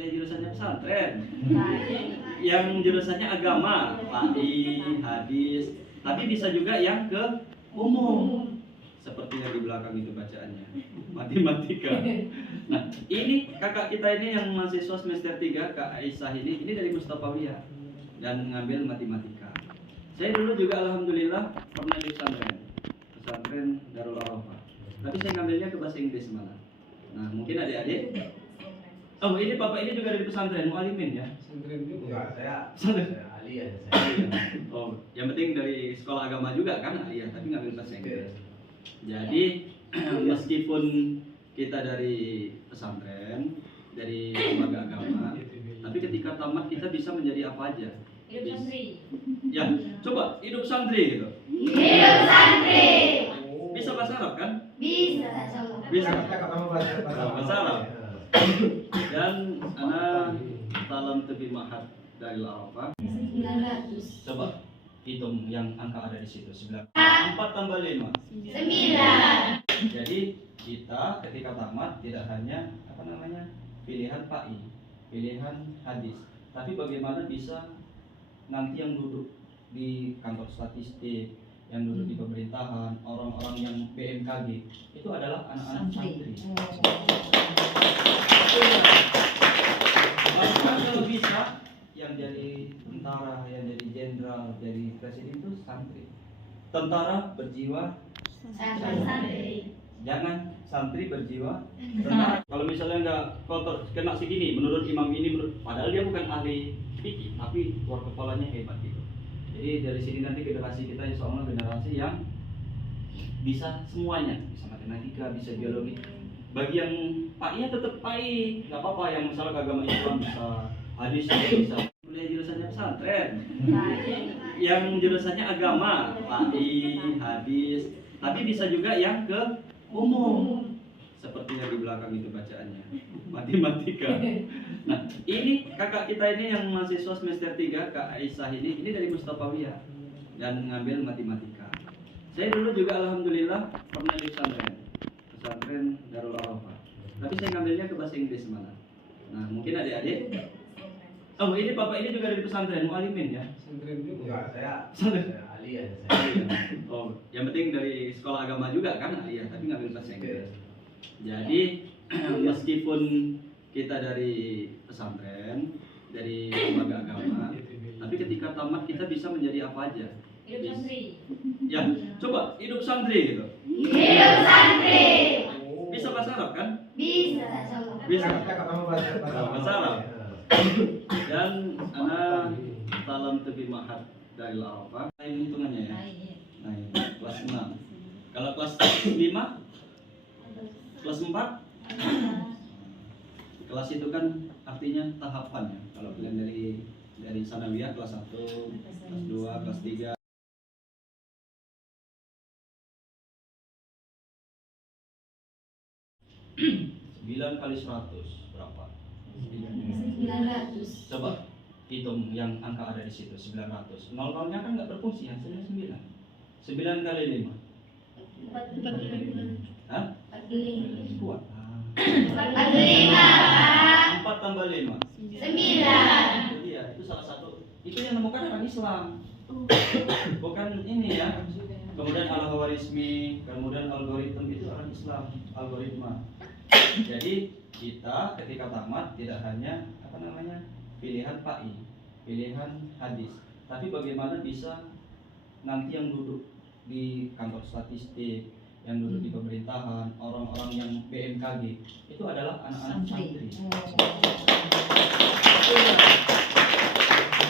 kuliah jurusannya pesantren, yang jurusannya agama, PAI, hadis, tapi bisa juga yang ke umum, seperti yang di belakang itu bacaannya, matematika. Nah, ini kakak kita ini yang mahasiswa semester 3, Kak Aisyah ini dari Mustafawiyah dan ngambil matematika. Saya dulu juga alhamdulillah pernah di pesantren Darul Arafah. Tapi saya ngambilnya ke bahasa Inggris malah. Nah, mungkin adik-adik. Oh, ini Bapak ini juga dari pesantren, mualimin ya? Pesantren juga. Saya Aliyah. Oh, yang penting dari sekolah agama juga kan aliyah, tapi ngambil bahasa Inggris. Jadi meskipun kita dari pesantren, dari lembaga agama, tapi ketika tamat kita bisa menjadi apa aja? Hidup santri. Ya, coba hidup santri gitu. Hidup santri. Bisa bahasa Arab kan? Bisa. Bisa. Bahasa Arab. Dan anak salam tebi mahat dari Arafah. 900. Coba hitung yang angka ada di situ. 4 tambah 5. 9. Jadi kita ketika tamat tidak hanya pilihan PAI, pilihan hadis, tapi bagaimana bisa nanti yang duduk di kantor statistik, yang duduk di pemerintahan, orang-orang yang BMKG itu adalah anak-anak santri. Bahkan kalau bisa yang jadi tentara, yang jadi jenderal, jadi presiden itu santri. Tentara berjiwa Santri. jangan santri berjiwa tentara. Kalau misalnya nggak kotor kena segini menurut imam ini, padahal dia bukan ahli fikih tapi luar kepalanya hebat gitu. Jadi dari sini nanti generasi kita insya Allah generasi yang bisa semuanya, bisa matematika, bisa biologi. Bagi yang PAI tetap PAI, nggak apa-apa. Yang misalnya agama Islam bisa, hadis bisa. Kuliah jurusannya pesantren, yang jurusannya agama, PAI, hadis, tapi bisa juga yang ke umum, seperti yang di belakang itu bacaannya, matematika. Nah, ini kakak kita ini yang mahasiswa semester 3, Kak Aisyah ini dari Mustafawiyah dan ngambil matematika. Saya dulu juga alhamdulillah pernah di pesantren Darul Arafah. Tapi saya ngambilnya ke bahasa Inggris malah. Nah, mungkin adik-adik. Oh, ini Bapak ini juga dari pesantren, mualimin ya? Pesantren juga. Aliyah. Oh, yang penting dari sekolah agama juga kan aliyah, tapi ngambil bahasa Inggris. Jadi meskipun kita dari pesantren, dari lembaga agama, tapi ketika tamat kita bisa menjadi apa aja? Hidup santri. Ya, coba hidup santri gitu. Hidup santri. Bisa bahasa Arab kan? Bisa. Bisa. Bahasa Arab. Dan anak salam tebi mahat dari Arafah. Ini hitungannya ya. Nah, kelas 6. Kalau kelas 5, kelas 4, kelas itu kan artinya tahapan ya. Kalau kalian dari sanawiyah kelas 1, kelas 2, kelas 3. 9 kali 100 berapa? 900. Coba hitung yang angka ada di situ, 900. Nol-nolnya kan nggak berfungsi, hasilnya 9. 9 kali 5. 45. Hah? Kuat. 45. 4 tambah 5. 9. Iya, itu salah satu. Itu yang menemukan orang Islam. Bukan ini ya. Kemudian al-khawarizmi, kemudian algoritma itu orang Islam, algoritma. Jadi kita ketika tamat tidak hanya pilihan PAI, pilihan hadis, tapi bagaimana bisa nanti yang duduk di kantor statistik, yang duduk di pemerintahan, orang-orang yang BMKG itu adalah anak-anak santri.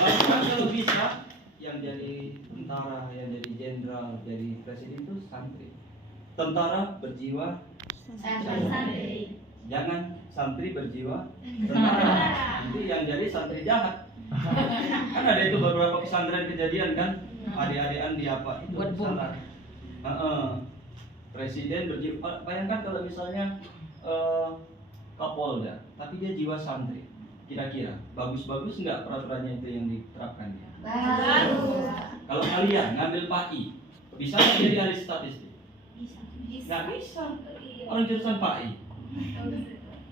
Bahkan kalau bisa yang jadi tentara, yang jadi jenderal, jadi presiden itu santri. Tentara berjiwa Santri. jangan santri berjiwa tentara. Nanti yang jadi santri jahat. Kan ada itu beberapa pesantren kejadian kan, adik-adikan di apa itu salah. Presiden berjiwa, bayangkan kalau misalnya Kapolda, tapi dia jiwa santri. Kira-kira bagus-bagus nggak peraturannya itu yang diterapkan dia? Bagus. Kalau kalian ngambil PAI, bisa nggak jadi ahli statistik? Bisa. Nggak bisa. Orang jurusan PAI.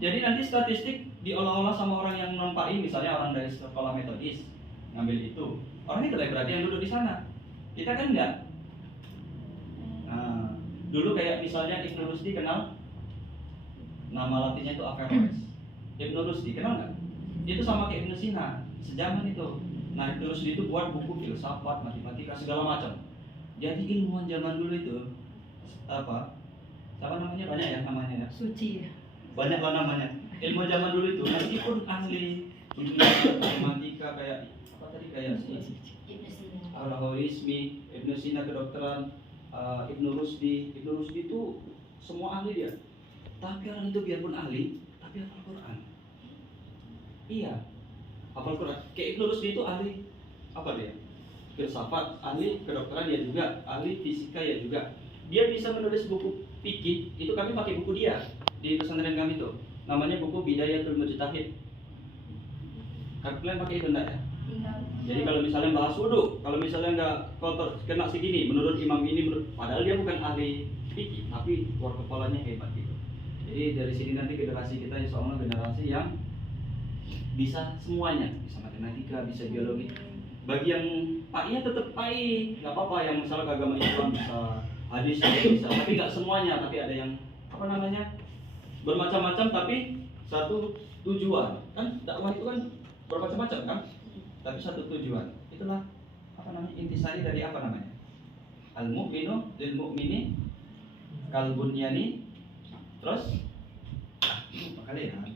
Jadi nanti statistik diolah-olah sama orang yang non PAI, misalnya orang dari sekolah metodis ngambil itu, orang itu lah berarti yang duduk di sana, kita kan enggak. Nah, dulu kayak misalnya Ibnu Rusdi, kenal nama latinnya itu Averroes. Ibnu Rusdi kenal nggak? Itu sama kayak Ibnu Sina sejaman itu. Nah, Ibnu Rusdi itu buat buku filsafat, matematika, segala macam. Jadi ilmuwan zaman dulu itu apa namanya, banyak ya namanya ya, Suci ya. banyak lah namanya. Ilmu zaman dulu itu meskipun ahli dunia matematika kayak apa tadi, kayak si Ibnu Sina. Al-Khawarizmi, Ibnu Sina kedokteran, Ibnu Rusdi itu semua ahli dia. Tapi orang itu biarpun ahli, tapi hafal Quran. Iya, hafal Quran. Kayak Ibnu Rusdi itu ahli apa dia? Filsafat, ahli kedokteran dia juga, ahli fisika ya juga. Dia bisa menulis buku fikih, itu kami pakai buku dia di pesantren kami tuh. Namanya buku Bidayatul Mujtahid. Kalian pakai itu enggak ya? Jadi kalau misalnya bahas wudhu, kalau misalnya nggak kotor, kena segini, menurut imam ini, padahal dia bukan ahli fikih, tapi luar kepalanya hebat gitu. Jadi dari sini nanti generasi kita insya Allah generasi yang bisa semuanya, bisa matematika, bisa biologi. Bagi yang PAI-nya tetap PAI, nggak apa-apa. Yang misalnya agama Islam bisa, hadis bisa, tapi nggak semuanya. Tapi ada yang apa namanya, bermacam-macam tapi satu tujuan. Kan dakwah itu kan bermacam-macam kan, tapi satu tujuan. Itulah apa namanya, intisari dari apa namanya, al mu'minu lil mu'mini kal bunyani. Terus lupa kalian,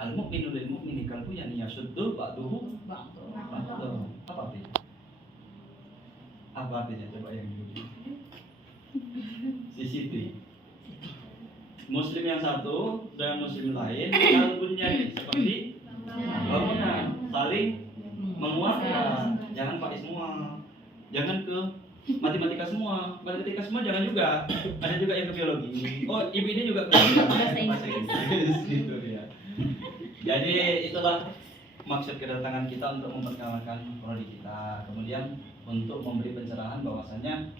al mu'minu lil mu'mini kal bunyani yasuddu ba'duhu ba'duhu. Apa artinya? Apa artinya, coba yang dulu. Sisiti. Muslim yang satu dan muslim lain kal bunyani, seperti bangunan saling menguatkan. Jangan pakai semua, jangan ke matematika semua jangan juga. Ada juga yang ke biologi. Oh, ibu ini juga ke bahasa Inggris gitu ya. Jadi itulah maksud kedatangan kita, untuk memperkenalkan prodi kita, kemudian untuk memberi pencerahan bahwasanya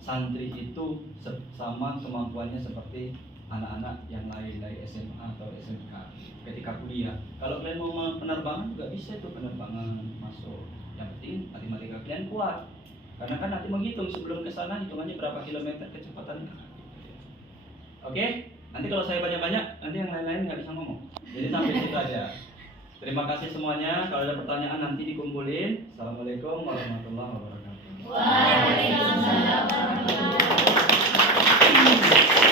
santri itu sama kemampuannya seperti anak-anak yang lain dari SMA atau SMK ketika kuliah. Kalau kalian mau penerbangan juga bisa itu, penerbangan masuk. Yang penting matematika kalian kuat. Karena kan nanti menghitung sebelum ke sana, hitungannya berapa kilometer kecepatannya. Oke? Nanti kalau saya banyak-banyak, nanti yang lain-lain nggak bisa ngomong. Jadi sampai situ aja. Terima kasih semuanya. Kalau ada pertanyaan nanti dikumpulin. Assalamualaikum warahmatullahi wabarakatuh. Waalaikumsalam warahmatullahi wabarakatuh.